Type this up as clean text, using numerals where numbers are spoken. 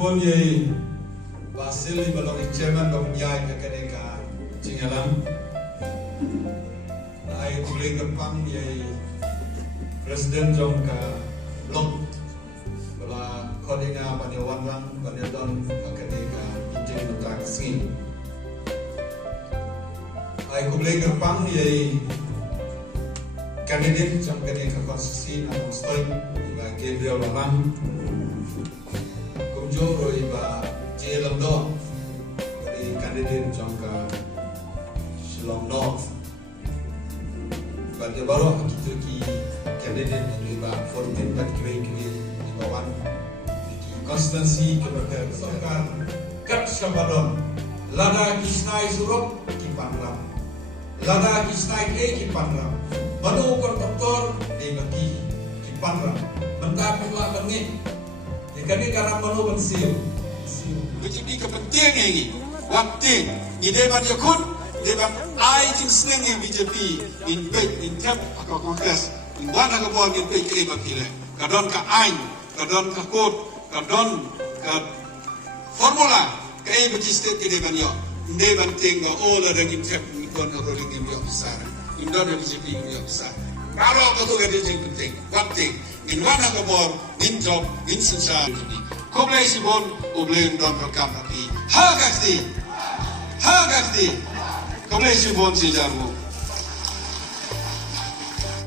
Boleh Basili balong chairman balong yai kekaneka Cingalang ai kuling kepang yai Presiden jong ka blok bala kolinga panyawan lang panyadon kekaneka injil utang sing ai kuling kepang yai kandidat jong kekaneka konstitusi namong stoy ba Gabriel Lamang Joro iba jelam do dari kandidat jangka Shillong North. Pada baru kita ki kandidat iba 14 bat kiri iba wan ki konstitusi keberkatan sokar kat Shabadon lada kisnai surup ki panram lada kisnai ki panram manu kontaktor di bagi ki panram mentah pula bengit. Kami karena menurut siu, begini kepentingan ini, waktu ini dewan yakun, dewan aitin seneng yang BJP, in baik, in tap, atau kongres, in mana kebuang in baik ini bapile, kadon ke ain, kadon ke kod, kadon ke formula, ke ini berjistet ke dewan yo, dewan tinggal all ada in tap, in kon rolling in yo besar, in don BJP in yo besar. Kalau kau tu ada yang penting, waktu in mana kebuang, in job, in sensasi. Komplei si bon, oblei don perkam api. Hagakti, komplei si bon si jamu.